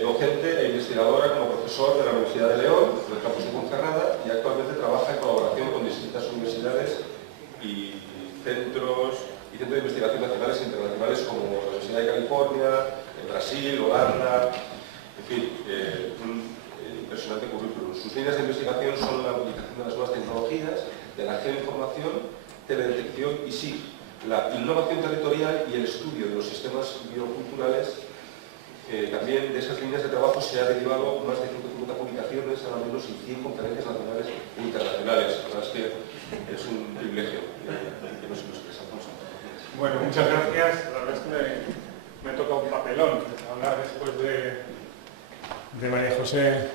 docente e investigadora como profesor de la Universidad de León, del campus de Ponferrada, y actualmente trabaja en colaboración con distintas universidades y centros de investigación nacionales e internacionales como la Universidad de California, en Brasil, Holanda, en fin, un impresionante currículum. Sus líneas de investigación son la aplicación de las nuevas tecnologías, de la geoinformación, teledetección y SIG, la innovación territorial y el estudio de los sistemas bioculturales. También de esas líneas de trabajo se ha derivado más de 150 publicaciones, al menos, y 100 conferencias nacionales e internacionales. La verdad es que es un privilegio que nos expresamos. Bueno, muchas gracias. La verdad es que me toca un papelón hablar después de María José.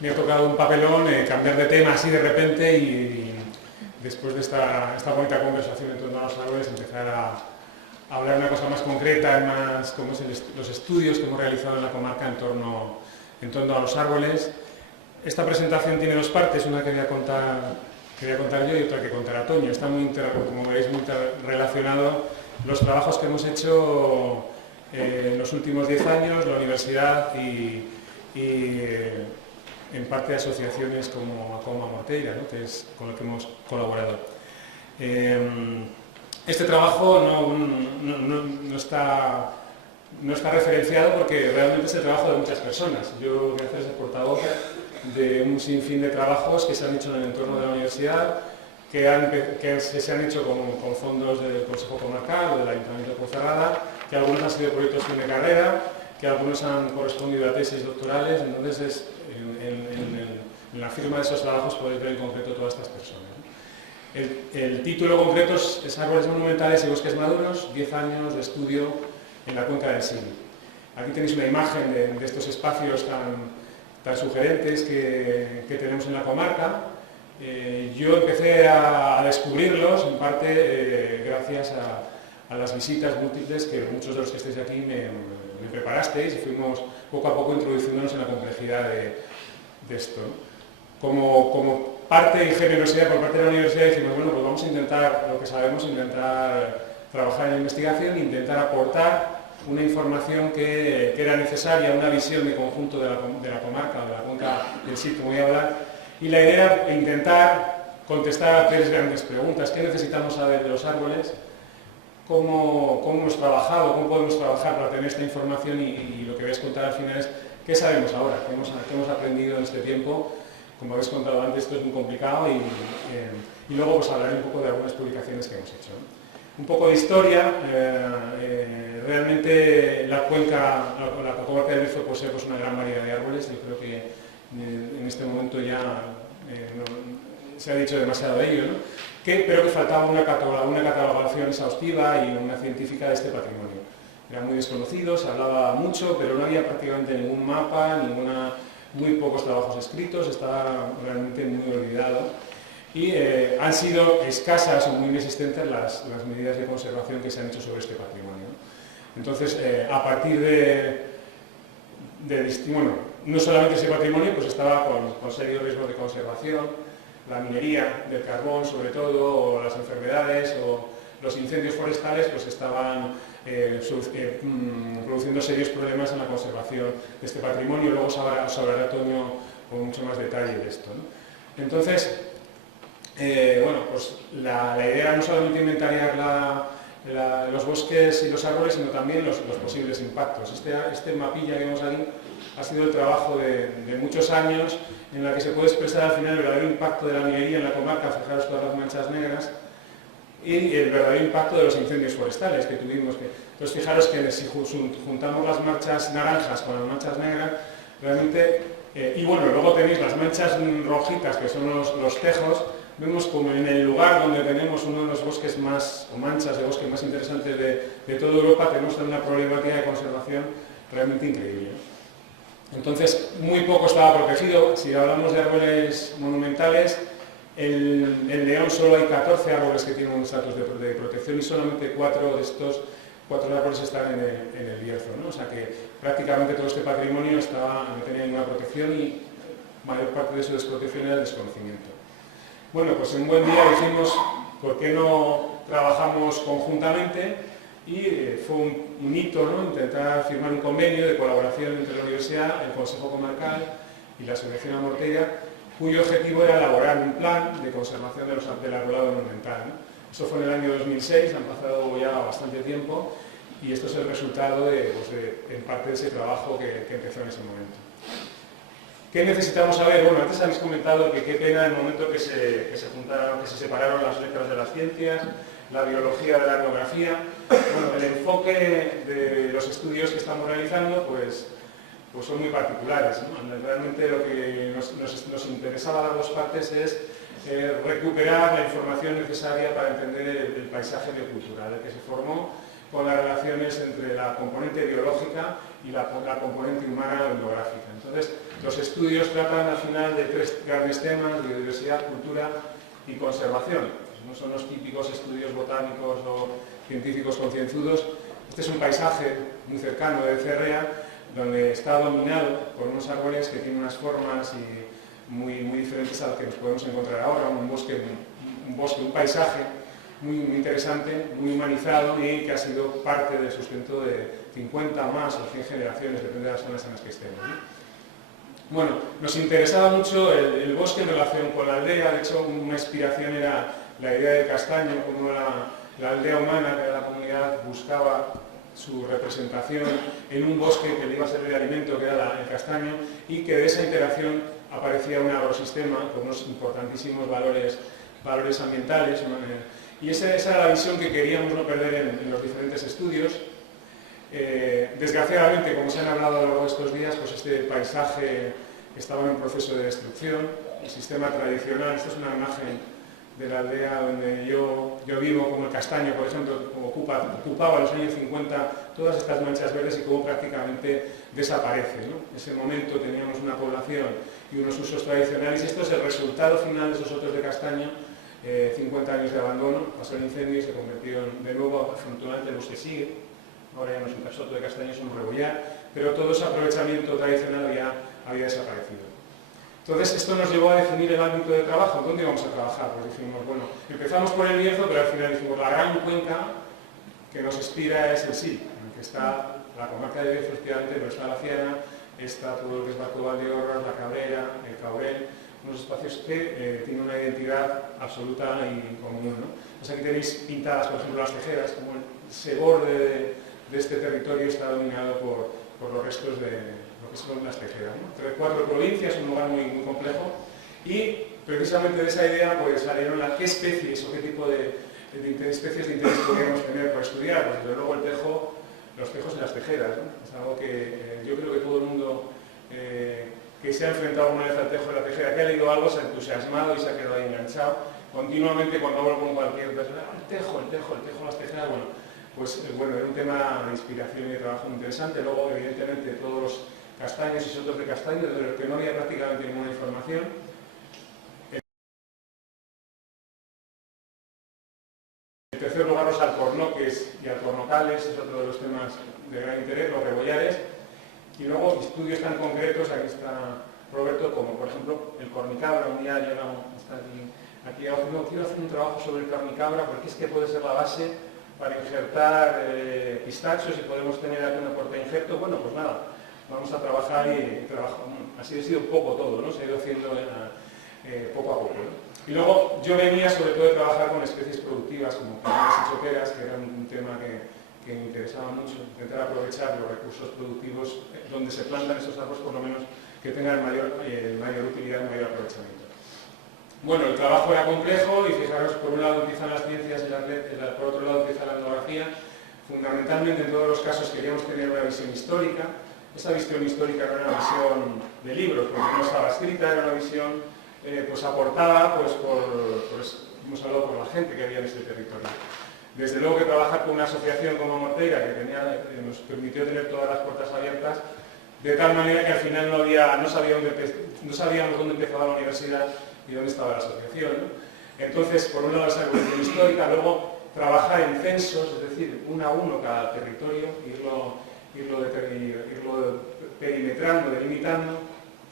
Me ha tocado un papelón cambiar de tema así de repente y después de esta bonita conversación en torno a los árboles empezar a hablar de una cosa más concreta, más como es los estudios que hemos realizado en la comarca en torno a los árboles. Esta presentación tiene dos partes, una que voy a contar yo y otra que contará Toño. Está como veis, muy relacionado los trabajos que hemos hecho en los últimos 10 años, la universidad y en parte de asociaciones como Acoma Morteira, ¿no? Que es con la que hemos colaborado. Este trabajo no está referenciado porque realmente es el trabajo de muchas personas. Yo voy a hacer ese portavoz de un sinfín de trabajos que se han hecho en el entorno de la universidad, que se han hecho con fondos del Consejo Comarcal o del Ayuntamiento de Ponferrada, que algunos han sido proyectos fin de carrera, que algunos han correspondido a tesis doctorales. Entonces, en la firma de esos trabajos podéis ver en concreto todas estas personas. El título concreto es Árboles monumentales y bosques maduros, 10 años de estudio en la cuenca del Sil. Aquí tenéis una imagen de estos espacios tan sugerentes que tenemos en la comarca. Yo empecé a descubrirlos en parte gracias a las visitas múltiples que muchos de los que estáis aquí me preparasteis, y fuimos poco a poco introduciéndonos en la complejidad de esto. Como parte y generosidad por parte de la universidad dijimos, bueno, pues vamos a intentar lo que sabemos, intentar trabajar en la investigación, intentar aportar una información que era necesaria, una visión de conjunto de la comarca, de la cuenca del Sil, como voy a hablar, y la idea era intentar contestar a 3 grandes preguntas. ¿Qué necesitamos saber de los árboles? ¿Cómo hemos trabajado? ¿Cómo podemos trabajar para tener esta información? Y lo que voy a contar al final es qué sabemos ahora, qué hemos aprendido en este tiempo. Como habéis contado antes, esto es muy complicado y luego pues hablaré un poco de algunas publicaciones que hemos hecho. Un poco de historia. Realmente la cuenca, la comarca del Bierzo posee pues una gran variedad de árboles. Yo creo que en este momento ya no, se ha dicho demasiado de ello, ¿no? Pero que faltaba una catalogación exhaustiva y una científica de este patrimonio. Era muy desconocido, se hablaba mucho, pero no había prácticamente ningún mapa, muy pocos trabajos escritos, estaba realmente muy olvidado. Y han sido escasas o muy inexistentes las medidas de conservación que se han hecho sobre este patrimonio. Entonces, a partir bueno, no solamente ese patrimonio, pues estaba con serios riesgos de conservación, la minería del carbón sobre todo, o las enfermedades, o los incendios forestales, pues estaban produciendo serios problemas en la conservación de este patrimonio. Luego os hablará Toño con mucho más detalle de esto, ¿no? Entonces, bueno, pues la idea era no solamente inventariar los bosques y los árboles, sino también los posibles impactos. Este mapilla que vemos ahí ha sido el trabajo de muchos años, en la que se puede expresar al final el verdadero impacto de la minería en la comarca. Fijaros todas las manchas negras, y el verdadero impacto de los incendios forestales que tuvimos. Entonces, fijaros que si juntamos las manchas naranjas con las manchas negras, realmente, y bueno, luego tenéis las manchas rojitas, que son los tejos. Vemos como en el lugar donde tenemos uno de los bosques o manchas de bosque más interesantes de toda Europa, tenemos una problemática de conservación realmente increíble. Entonces, muy poco estaba protegido. Si hablamos de árboles monumentales, en León solo hay 14 árboles que tienen un estatus de protección y solamente 4 de estos 4 árboles están en el Bierzo, ¿no? O sea que prácticamente todo este patrimonio no tenía ninguna protección, y mayor parte de su desprotección era el desconocimiento. Bueno, pues un buen día dijimos, ¿por qué no trabajamos conjuntamente? Y fue un hito, ¿no?, intentar firmar un convenio de colaboración entre la Universidad, el Consejo Comarcal y la Asociación Amortega, cuyo objetivo era elaborar un plan de conservación del arbolado monumental, ¿no? Eso fue en el año 2006, han pasado ya bastante tiempo, y esto es el resultado en parte de ese trabajo que empezó en ese momento. ¿Qué necesitamos saber? Bueno, antes habéis comentado que qué pena el momento que se separaron las letras de las ciencias, la biología de la etnografía. Bueno, el enfoque de los estudios que estamos realizando pues son muy particulares, ¿no? Realmente lo que nos interesaba a las dos partes es recuperar la información necesaria para entender el paisaje biocultural, el que se formó con las relaciones entre la componente biológica y la componente humana etnográfica. Entonces, los estudios tratan al final de tres grandes temas: biodiversidad, cultura y conservación. No son los típicos estudios botánicos o científicos concienzudos. Este es un paisaje muy cercano de Becerrea, donde está dominado por unos árboles que tienen unas formas muy diferentes a las que nos podemos encontrar ahora, un paisaje muy interesante, muy humanizado y que ha sido parte del sustento de 50 más o 100 generaciones, depende de las zonas en las que estemos, ¿no? Bueno, nos interesaba mucho el bosque en relación con la aldea. De hecho, una inspiración era la idea del castaño, como la aldea humana, que era la comunidad, buscaba su representación en un bosque que le iba a servir de alimento, que era el castaño, y que de esa interacción aparecía un agrosistema con unos importantísimos valores ambientales, ¿no? Y esa era la visión que queríamos no perder en los diferentes estudios. Desgraciadamente, como se han hablado a lo largo de estos días, pues este paisaje estaba en un proceso de destrucción. El sistema tradicional, esta es una imagen de la aldea donde yo vivo, como el castaño, por ejemplo, ocupaba en los años 50 todas estas manchas verdes y cómo prácticamente desaparece, ¿no? En ese momento teníamos una población y unos usos tradicionales, y esto es el resultado final de esos sotos de castaño. 50 años de abandono, pasó el incendio y se convirtió de nuevo, afortunadamente, en los que sigue. Ahora ya no es un soto de castaño, es un rebollar, pero todo ese aprovechamiento tradicional había desaparecido. Entonces, esto nos llevó a definir el ámbito de trabajo. ¿Dónde íbamos a trabajar? Pues dijimos, bueno, empezamos por el Bierzo, pero al final dijimos, la gran cuenca que nos inspira es el Sil, en el que está la comarca de Bierzo, efectivamente, pero está la Ciana, está todo lo que es Barco Valdeorras, la Cabrera, el Caurel, unos espacios que tienen una identidad absoluta y común, ¿no? Pues aquí tenéis pintadas, por ejemplo, las tejeras, como ese borde de este territorio está dominado por los restos de lo que son las tejeras, ¿no? 4 provincias, un lugar muy complejo, y precisamente de esa idea pues salieron qué especies o qué tipo de especies de interés podríamos tener para estudiar. Pues desde luego los tejos y las tejeras, ¿no? Es algo que yo creo que todo el mundo que se ha enfrentado alguna vez al tejo y la tejera, que ha leído algo, se ha entusiasmado y se ha quedado ahí enganchado. Continuamente, cuando hablo con cualquier persona, el tejo, las tejeras, bueno, era un tema de inspiración y de trabajo muy interesante. Luego, evidentemente, todos los castaños y sotos de castaño, de los que no había prácticamente ninguna información. En tercer lugar, los alcornoques y alcornocales, es otro de los temas de gran interés, los rebollares. Y luego estudios tan concretos, aquí está Roberto, como por ejemplo el cornicabra. Un día está aquí abajo, no, quiero hacer un trabajo sobre el cornicabra porque es que puede ser la base para injertar pistachos y podemos tener aquí una puerta de injerto. Bueno, pues nada, vamos a trabajar y trabajamos. Así ha sido poco todo, ¿no? Se ha ido haciendo poco a poco, ¿no? Y luego yo venía sobre todo de trabajar con especies productivas como palmeras y choqueras, que era un tema que me interesaba mucho, intentar aprovechar los recursos productivos donde se plantan esos árboles, por lo menos que tengan mayor utilidad y mayor aprovechamiento. Bueno, el trabajo era complejo y fijaros, por un lado empiezan las ciencias y por otro lado empieza la etnografía. Fundamentalmente en todos los casos queríamos tener una visión histórica. Esa visión histórica no era una visión de libros, porque no estaba escrita, era una visión aportada hemos hablado por la gente que había en este territorio. Desde luego que trabajar con una asociación como Amortega, que nos permitió tener todas las puertas abiertas, de tal manera que al final no sabíamos dónde empezaba la universidad y dónde estaba la asociación, ¿no? Entonces, por un lado esa evolución histórica, luego trabajar en censos, es decir, uno a uno cada territorio, irlo perimetrando, delimitando,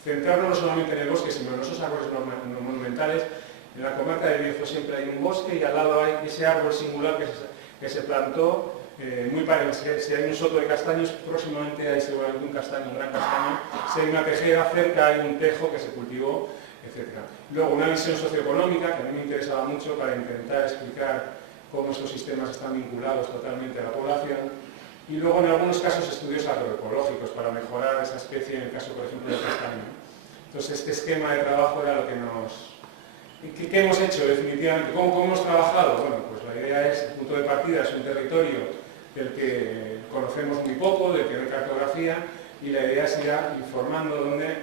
centrarnos no solamente en el bosque, sino en esos árboles no monumentales. En la comarca de Bierzo siempre hay un bosque y al lado hay ese árbol singular que se plantó, muy parecido. Si hay un soto de castaños, próximamente hay seguramente un castaño, un gran castaño. Si hay una tejera cerca, hay un tejo que se cultivó, etc. Luego, una visión socioeconómica, que a mí me interesaba mucho para intentar explicar cómo esos sistemas están vinculados totalmente a la población. Y luego, en algunos casos, estudios agroecológicos para mejorar esa especie, en el caso, por ejemplo, del castaño. Entonces, este esquema de trabajo era lo que nos... ¿Qué hemos hecho definitivamente? ¿Cómo hemos trabajado? Bueno, pues la idea es, el punto de partida es un territorio del que conocemos muy poco, del que no hay cartografía, y la idea es ir informando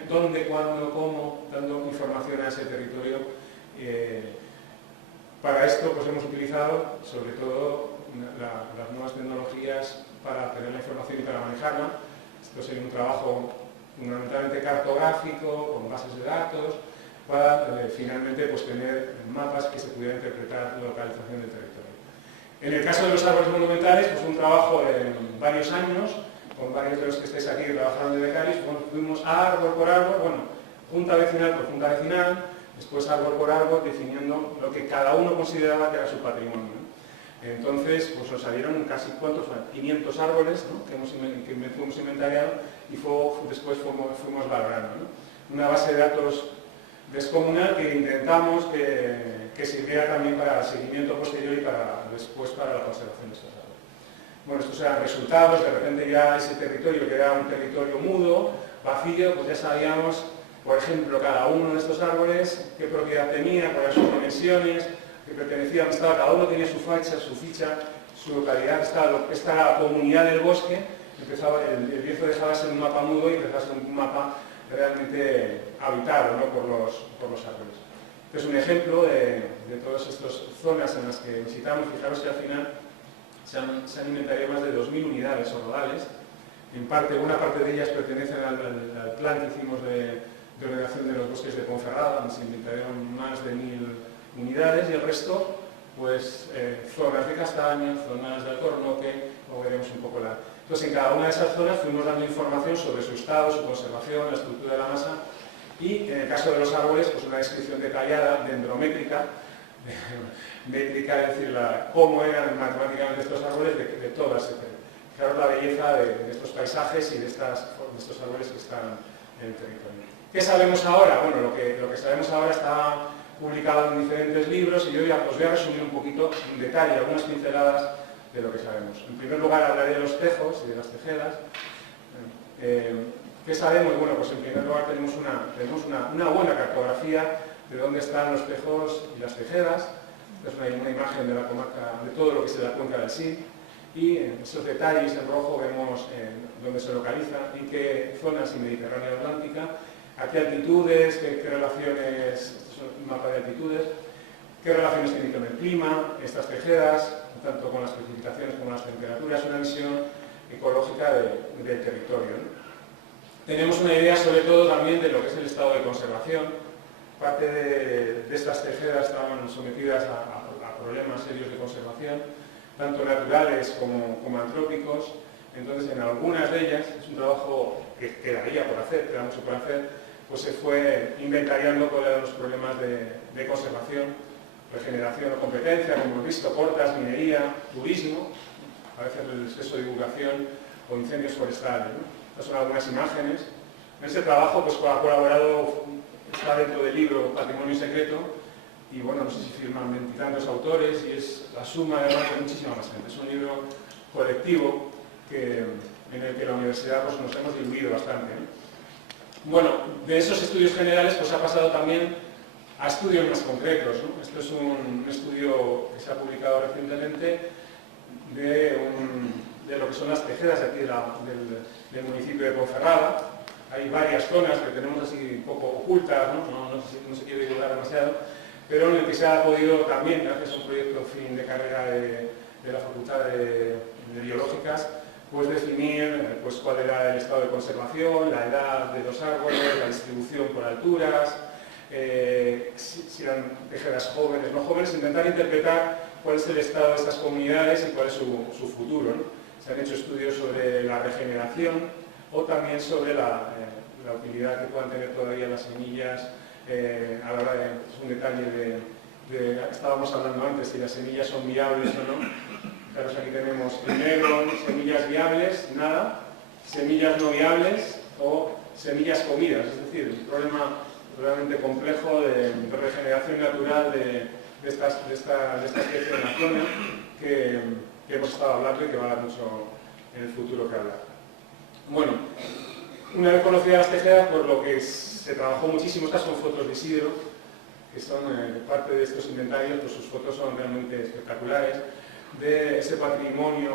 dónde, cuándo, cómo, dando información a ese territorio. Para esto pues hemos utilizado sobre todo las nuevas tecnologías para tener la información y para manejarla. Esto sería un trabajo fundamentalmente cartográfico, con bases de datos, para finalmente pues, tener mapas que se pudieran interpretar la localización del territorio. En el caso de los árboles monumentales, pues un trabajo de varios años, con varios de los que estáis aquí que trabajaron de becarios, fuimos árbol por árbol, bueno, junta vecinal por junta vecinal, después árbol por árbol, definiendo lo que cada uno consideraba que era su patrimonio. Entonces, pues nos salieron casi, ¿cuántos son? 500 árboles, ¿no? que fuimos inventariando y después fuimos valorando, ¿no? Una base de datos descomunal que intentamos que sirviera también para el seguimiento posterior y después para la conservación de estos árboles. Bueno, estos eran resultados, de repente ya ese territorio que era un territorio mudo, vacío, pues ya sabíamos, por ejemplo, cada uno de estos árboles, qué propiedad tenía, cuáles sus dimensiones, que pertenecía a dónde estaba, cada uno tenía su ficha, su localidad, esta comunidad del bosque, el Bierzo dejaba de ser un mapa mudo y empezaba a ser un mapa realmente habitado, ¿no? por los árboles. Este es un ejemplo de todas estas zonas en las que visitamos. Fijaros que al final se han inventariado más de 2.000 unidades o rodales. Buena parte de ellas pertenecen al plan que hicimos de ordenación de los bosques de Ponferrada, donde se inventariaron más de 1.000 unidades, y el resto, pues, zonas de castaño, zonas de alcornoque, como veremos un poco la... Entonces, en cada una de esas zonas fuimos dando información sobre su estado, su conservación, la estructura de la masa, y en el caso de los árboles, pues una descripción detallada, dendrométrica, métrica, es decir, cómo eran matemáticamente estos árboles de todas. Fijaros la belleza de estos paisajes y de estos árboles que están en el territorio. ¿Qué sabemos ahora? Bueno, lo que sabemos ahora está publicado en diferentes libros y yo os voy a resumir un poquito en detalle algunas pinceladas de lo que sabemos. En primer lugar hablaré de los tejos y de las tejedas. ¿Qué sabemos? Bueno, pues en primer lugar tenemos una buena cartografía de dónde están los tejos y las tejedas. Esta es una imagen de la comarca, de todo lo que es la cuenca del Sil. Y en esos detalles en rojo vemos dónde se localiza, en qué zonas y Mediterránea Atlántica, a qué altitudes, qué relaciones, este es un mapa de altitudes, qué relaciones tienen con el clima, estas tejedas, tanto con las precipitaciones como las temperaturas, una visión ecológica del territorio, ¿no? Tenemos una idea sobre todo también de lo que es el estado de conservación. Parte de estas tejedas estaban sometidas a problemas serios de conservación, tanto naturales como antrópicos. Entonces, en algunas de ellas, es un trabajo que quedaría por hacer, queda mucho por hacer, pues se fue inventariando cuáles eran los problemas de conservación, regeneración o competencia, como hemos visto, cortas, minería, turismo, a veces el exceso de divulgación o incendios forestales, ¿no? Estas son algunas imágenes. En este trabajo pues, ha colaborado, está dentro del libro Patrimonio Secreto, y bueno, no sé si firman veintitantos autores, y es la suma de muchísima más gente. Es un libro colectivo en el que la universidad pues, nos hemos diluido bastante, ¿no? Bueno, de esos estudios generales pues, ha pasado también a estudios más concretos, ¿no? Esto es un estudio que se ha publicado recientemente de lo que son las tejedas de aquí del municipio de Ponferrada. Hay varias zonas que tenemos así un poco ocultas, no se quiere divulgar demasiado, pero en el que se ha podido también, gracias a un proyecto fin de carrera de la Facultad de Biológicas, pues definir pues, cuál era el estado de conservación, la edad de los árboles, la distribución por alturas, si eran tejedas jóvenes, no jóvenes, intentar interpretar cuál es el estado de estas comunidades y cuál es su futuro, ¿no? Se han hecho estudios sobre la regeneración o también sobre la la utilidad que puedan tener todavía las semillas a la hora de, es un detalle estábamos hablando antes, si las semillas son viables o no. Claro, aquí tenemos en negro semillas viables, nada, semillas no viables o semillas comidas, es decir, un problema realmente complejo de regeneración natural de esta especie en la zona que hemos estado hablando y que va a dar mucho en el futuro que hablar. Bueno, una vez conocidas las tejedas, por lo que se trabajó muchísimo, estas son fotos de Isidro, que son parte de estos inventarios, pues sus fotos son realmente espectaculares, de ese patrimonio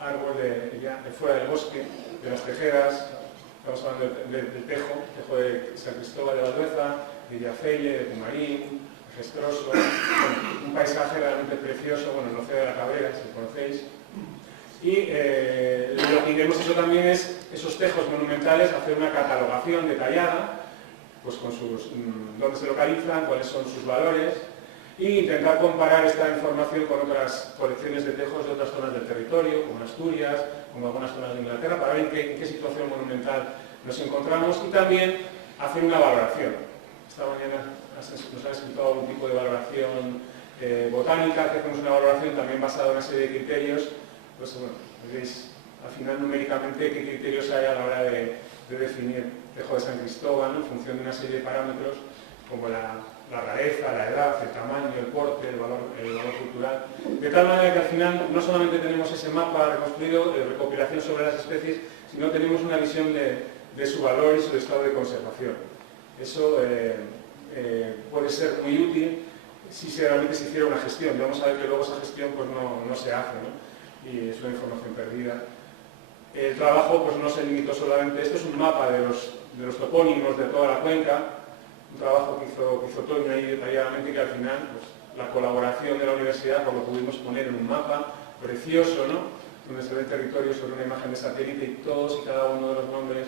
árbol de fuera del bosque, de las tejedas. Estamos hablando del tejo de San Cristóbal de Valdueza, de Villafelle, de Pumarín, de Gestroso, un paisaje realmente precioso, bueno, el Océano de la Cabrera, si lo conocéis. Y lo que hemos hecho también es esos tejos monumentales, hacer una catalogación detallada, pues con dónde se localizan, cuáles son sus valores, e intentar comparar esta información con otras colecciones de tejos de otras zonas del territorio, como Asturias, como algunas zonas de Inglaterra, para ver en qué situación monumental nos encontramos y también hacer una valoración. Esta mañana nos han explicado algún tipo de valoración botánica, que hacemos una valoración también basada en una serie de criterios. Pues bueno, veréis al final numéricamente qué criterios hay a la hora de definir tejo de San Cristóbal, ¿no? En función de una serie de parámetros como la rareza, la edad, el tamaño, el porte, el valor cultural. De tal manera que al final no solamente tenemos ese mapa reconstruido de recopilación sobre las especies, sino tenemos una visión de su valor y su estado de conservación. Eso puede ser muy útil si realmente se hiciera una gestión. Vamos a ver que luego esa gestión pues, no se hace, ¿no? Y es una información perdida. El trabajo pues, no se limitó solamente, esto es un mapa de los topónimos de toda la cuenca, un trabajo que hizo Toño ahí detalladamente, que al final pues, la colaboración de la universidad pues, lo pudimos poner en un mapa precioso, ¿no? Donde se ve el territorio sobre una imagen de satélite y todos y cada uno de los nombres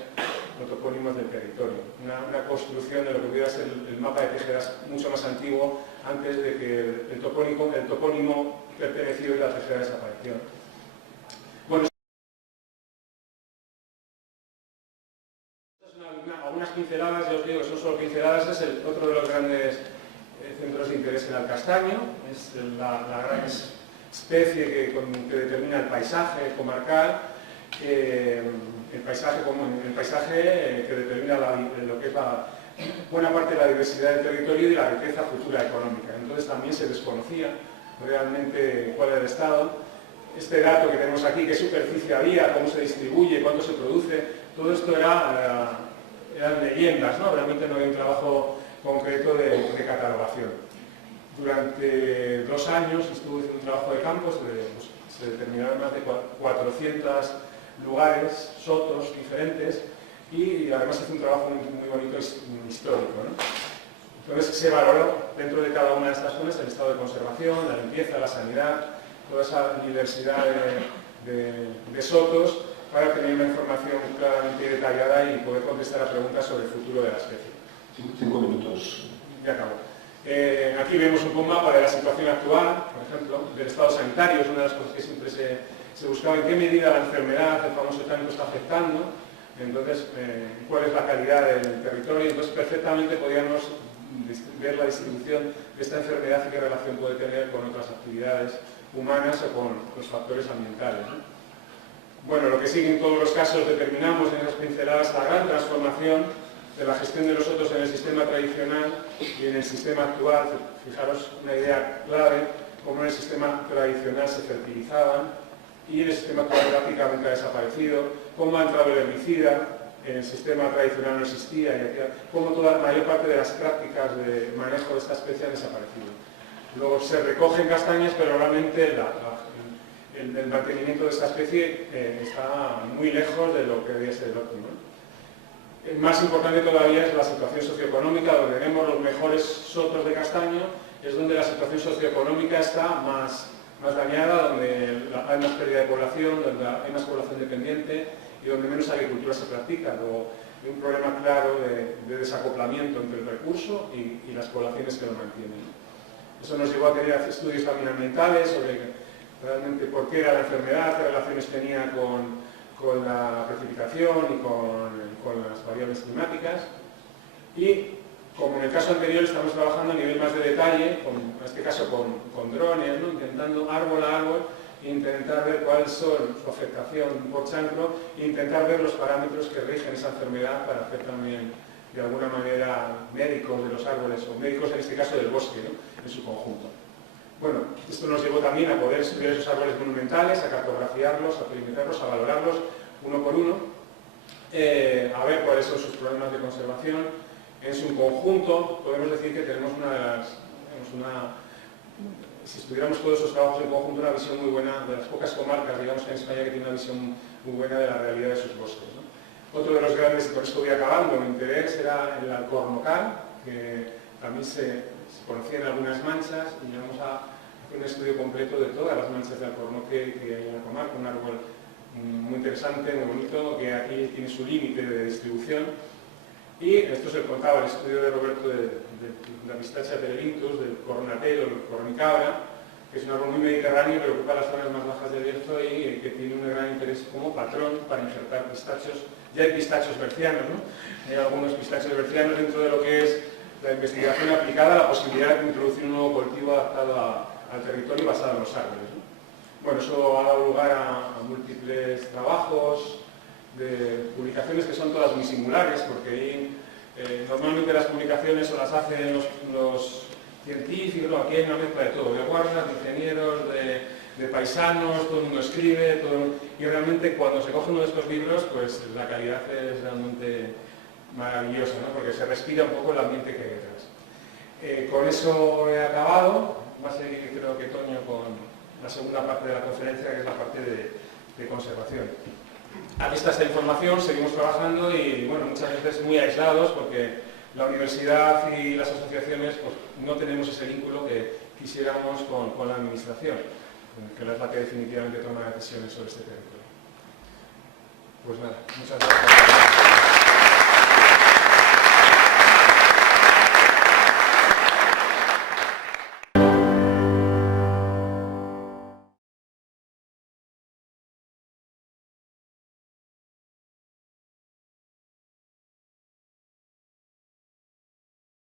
los topónimos del territorio. Una construcción de lo que pudiera ser el mapa de Tejedas mucho más antiguo, antes de que el topónimo pertenecido y la tejeda desapareció. Bueno, algunas pinceladas, ya os digo que son solo pinceladas, es otro de los grandes centros de interés en el castaño, es la gran especie que determina el paisaje comarcal, el paisaje que determina lo que es buena parte de la diversidad del territorio y la riqueza futura económica. Entonces también se desconocía realmente cuál era el estado. Este dato que tenemos aquí, qué superficie había, cómo se distribuye, cuánto se produce, todo esto eran leyendas, ¿no? Realmente no había un trabajo concreto de catalogación. Durante 2 años estuve haciendo un trabajo de campo, se determinaron más de 400 lugares, sotos diferentes, y además hizo un trabajo muy bonito histórico, ¿no? Entonces se valoró dentro de cada una de estas zonas el estado de conservación, la limpieza, la sanidad, toda esa diversidad de sotos para tener una información claramente detallada y poder contestar a preguntas sobre el futuro de la especie. 5 minutos. Ya acabo. Aquí vemos un mapa de la situación actual, por ejemplo, del estado sanitario, es una de las cosas que siempre se buscaba, en qué medida la enfermedad, el famoso tánico, está afectando, entonces cuál es la calidad del territorio, entonces perfectamente podíamos ver la distribución de esta enfermedad y qué relación puede tener con otras actividades humanas o con los factores ambientales, ¿no? Bueno, lo que sigue en todos los casos determinamos en esas pinceladas la gran transformación de la gestión de los sotos en el sistema tradicional y en el sistema actual. Fijaros una idea clave, cómo en el sistema tradicional se fertilizaban y en el sistema actual prácticamente ha desaparecido, cómo ha entrado el herbicida, en el sistema tradicional no existía, y cómo la mayor parte de las prácticas de manejo de esta especie han desaparecido. Luego se recogen castañas, pero realmente el mantenimiento de esta especie está muy lejos de lo que debe ser el óptimo, ¿no? Más importante todavía es la situación socioeconómica, donde tenemos los mejores sotos de castaño, es donde la situación socioeconómica está más dañada, donde hay más pérdida de población, donde hay más población dependiente y donde menos agricultura se practica. Luego hay un problema claro de desacoplamiento entre el recurso y las poblaciones que lo mantienen. Eso nos llevó a tener estudios también ambientales sobre realmente por qué era la enfermedad, qué relaciones tenía con la precipitación y con con las variables climáticas. Y como en el caso anterior estamos trabajando a nivel más de detalle, en este caso con drones, ¿no? Intentando árbol a árbol, intentar ver cuáles son su afectación por chancro e intentar ver los parámetros que rigen esa enfermedad para hacer también, de alguna manera, médicos de los árboles, o médicos en este caso del bosque, ¿no? En su conjunto. Bueno, esto nos llevó también a poder estudiar esos árboles monumentales, a cartografiarlos, a perimetrarlos, a valorarlos uno por uno, a ver cuáles son sus problemas de conservación. En su conjunto podemos decir que tenemos si estudiáramos todos esos trabajos en conjunto, una visión muy buena de las pocas comarcas, digamos, en España que tiene una visión muy buena de la realidad de sus bosques, ¿no? Otro de los grandes, y con esto voy acabando, mi interés era el alcornocal, que también se conocía en algunas manchas, y llegamos a hacer un estudio completo de todas las manchas de alcornoque que hay en la comarca, un árbol muy interesante, muy bonito, que aquí tiene su límite de distribución. Y esto se contaba el estudio de Roberto de la Pistacia terebinthus, del cornatero, el cornicabra, que es un árbol muy mediterráneo que ocupa las zonas más bajas del Bierzo y que tiene un gran interés como patrón para injertar pistachos. Ya hay pistachos bercianos, ¿no? Hay algunos pistachos bercianos dentro de lo que es la investigación aplicada a la posibilidad de introducir un nuevo cultivo adaptado al territorio basado en los árboles, ¿no? Bueno, eso ha dado lugar a múltiples trabajos, de publicaciones que son todas muy singulares, porque ahí normalmente las publicaciones o las hacen los científicos, no, aquí hay una mezcla de todo, de guardas, de ingenieros, de paisanos, todo el mundo escribe, y realmente cuando se coge uno de estos libros, pues la calidad es realmente maravillosa, ¿no? Porque se respira un poco el ambiente que hay detrás. Con eso he acabado, va a seguir creo que Toño con la segunda parte de la conferencia, que es la parte de conservación. Aquí está esta información, seguimos trabajando y bueno, muchas veces muy aislados porque la universidad y las asociaciones pues, no tenemos ese vínculo que quisiéramos con la administración, que es la que definitivamente toma decisiones sobre este territorio. Pues nada, muchas gracias.